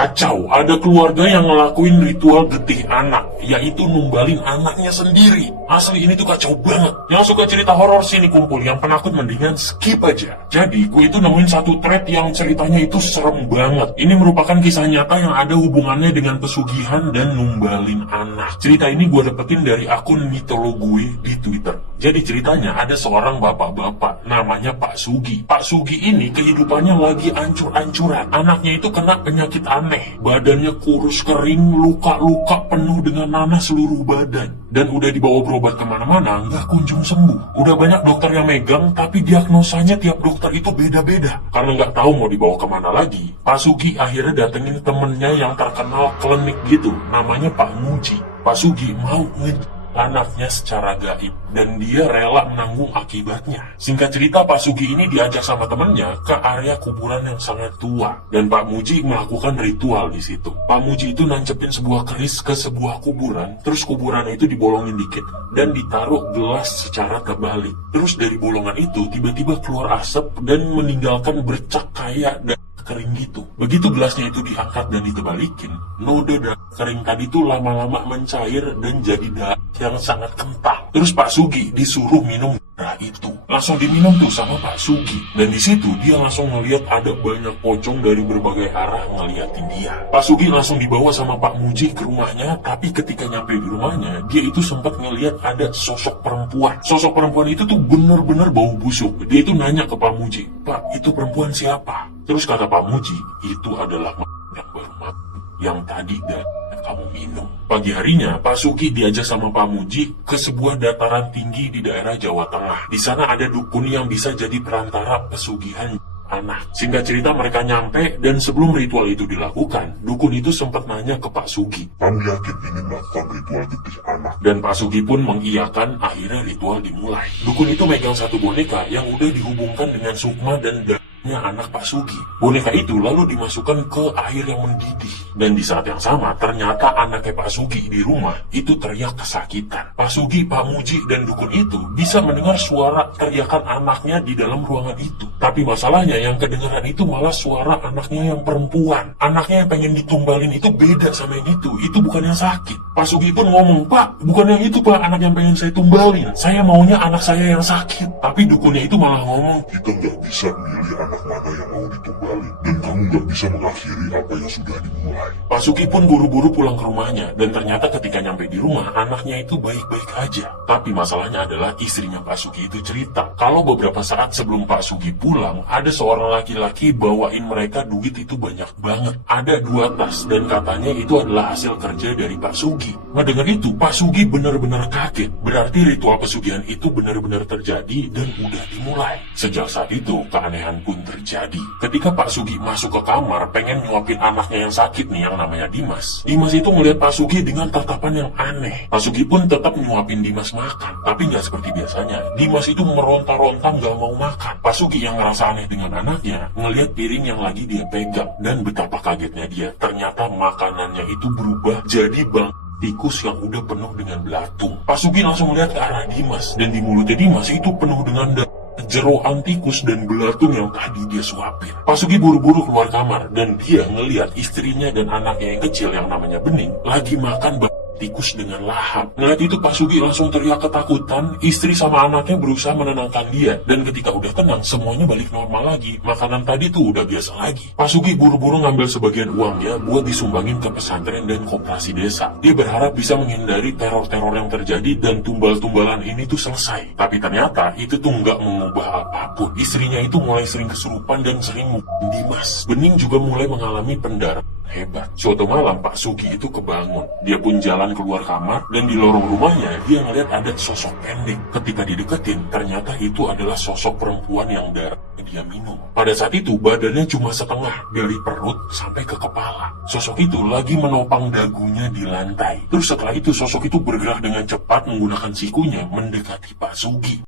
Kacau, ada keluarga yang ngelakuin ritual getih anak, yaitu numbalin anaknya sendiri. Asli ini tuh kacau banget. Yang suka cerita horor sini kumpul, yang penakut mendingan skip aja. Jadi, gue itu nemuin satu thread yang ceritanya itu serem banget. Ini merupakan kisah nyata yang ada hubungannya dengan pesugihan dan numbalin anak. Cerita ini gue dapetin dari akun mitolo gue di Twitter. Jadi ceritanya ada seorang bapak-bapak, namanya Pak Sugi. Pak Sugi ini kehidupannya lagi ancur-ancuran. Anaknya itu kena penyakit aneh. Badannya kurus kering, luka-luka penuh dengan nanah seluruh badan. Dan udah dibawa berobat kemana-mana, nggak kunjung sembuh. Udah banyak dokter yang megang, tapi diagnosanya tiap dokter itu beda-beda. Karena nggak tahu mau dibawa kemana lagi, Pak Sugi akhirnya datengin temennya yang terkenal klinik gitu, namanya Pak Muji. Pak Sugi mau anaknya secara gaib dan dia rela menanggung akibatnya. Singkat cerita, Pak Sugi ini diajak sama temannya ke area kuburan yang sangat tua dan Pak Muji melakukan ritual di situ. Pak Muji itu nancepin sebuah keris ke sebuah kuburan, terus kuburan itu dibolongin dikit dan ditaruh gelas secara terbalik. Terus dari bolongan itu tiba-tiba keluar asap dan meninggalkan bercak kayak kering gitu. Begitu gelasnya itu diangkat dan ditebalikin, noda darah kering tadi tuh lama-lama mencair dan jadi darah yang sangat kental. Terus Pak Sugi disuruh minum darah itu. Langsung diminum tuh sama Pak Sugi. Dan di situ dia langsung ngeliat ada banyak pocong dari berbagai arah ngeliatin dia. Pak Sugi langsung dibawa sama Pak Muji ke rumahnya, tapi ketika nyampe di rumahnya, dia itu sempat ngeliat ada sosok perempuan. Sosok perempuan itu tuh bener-bener bau busuk. Dia itu nanya ke Pak Muji, "Pak, itu perempuan siapa?" Terus kata Pak Muji, "Itu adalah yang baru mati, yang tadi kamu minum." Pagi harinya, Pak Sugi diajak sama Pak Muji ke sebuah dataran tinggi di daerah Jawa Tengah. Di sana ada dukun yang bisa jadi perantara pesugihan anak. Singkat cerita, mereka nyampe dan sebelum ritual itu dilakukan, dukun itu sempat nanya ke Pak Sugi, "Kamu yakin ingin melakukan ritual getih anak?" Dan Pak Sugi pun mengiyakan. Akhirnya ritual dimulai. Dukun itu megang satu boneka yang udah dihubungkan dengan sukma dan anak Pak Sugi. Boneka itu lalu dimasukkan ke air yang mendidih. Dan di saat yang sama, ternyata anaknya Pak Sugi di rumah itu teriak kesakitan. Pak Sugi, Pak Muji, dan dukun itu bisa mendengar suara teriakan anaknya di dalam ruangan itu. Tapi masalahnya yang kedengaran itu malah suara anaknya yang perempuan. Anaknya yang pengen ditumbalin itu beda sama yang itu. Itu bukan yang sakit. Pak Sugi pun ngomong, "Pak, bukan yang itu Pak, anak yang pengen saya tumbalin. Saya maunya anak saya yang sakit." Tapi dukunnya itu malah ngomong, "Kita nggak bisa milih anak mana yang mau ditumbalin, dan kamu nggak bisa mengakhiri apa yang sudah dimulai." Pak Sugi pun buru-buru pulang ke rumahnya, dan ternyata ketika nyampe di rumah, anaknya itu baik-baik aja. Tapi masalahnya adalah istrinya Pak Sugi itu cerita, kalau beberapa saat sebelum Pak Sugi pulang, ada seorang laki-laki bawain mereka duit itu banyak banget. Ada 2 tas, dan katanya itu adalah hasil kerja dari Pak Sugi. Mendengar itu, Pak Sugi benar-benar kaget. Berarti ritual pesugihan itu benar-benar terjadi dan udah dimulai. Sejak saat itu, keanehan pun terjadi. Ketika Pak Sugi masuk ke kamar pengen nyuapin anaknya yang sakit nih, yang namanya Dimas. Dimas itu melihat Pak Sugi dengan tatapan yang aneh. Pak Sugi pun tetap nyuapin Dimas makan, tapi nggak seperti biasanya. Dimas itu meronta-ronta nggak mau makan. Pak Sugi yang ngerasa aneh dengan anaknya, ngelihat piring yang lagi dia pegang, dan betapa kagetnya dia. Ternyata makanannya itu berubah jadi tikus yang udah penuh dengan belatung. Pak Sugi langsung melihat ke arah Dimas, dan di mulutnya Dimas itu penuh dengan jeroan tikus dan belatung yang tadi dia suapin. Pak Sugi buru-buru keluar kamar dan dia ngelihat istrinya dan anaknya yang kecil yang namanya Bening lagi makan tikus dengan lahap. Ngeliat itu Pak Sugi langsung teriak ketakutan. Istri sama anaknya berusaha menenangkan dia, dan ketika udah tenang semuanya balik normal lagi. Makanan tadi tuh udah biasa lagi. Pak Sugi buru-buru ngambil sebagian uangnya buat disumbangin ke pesantren dan koperasi desa. Dia berharap bisa menghindari teror-teror yang terjadi dan tumbal-tumbalan ini tuh selesai. Tapi ternyata itu tuh nggak mengubah apapun. Istrinya itu mulai sering kesurupan dan sering mukul Dimas. Bening juga mulai mengalami pendarahan hebat. Suatu malam Pak Sugi itu kebangun. Dia pun jalan keluar kamar, dan di lorong rumahnya dia ngeliat ada sosok pendek. Ketika dideketin, ternyata itu adalah sosok perempuan yang darahnya dia minum. Pada saat itu badannya cuma setengah, dari perut sampai ke kepala. Sosok itu lagi menopang dagunya di lantai. Terus setelah itu sosok itu bergerak dengan cepat menggunakan sikunya mendekati Pak Sugi.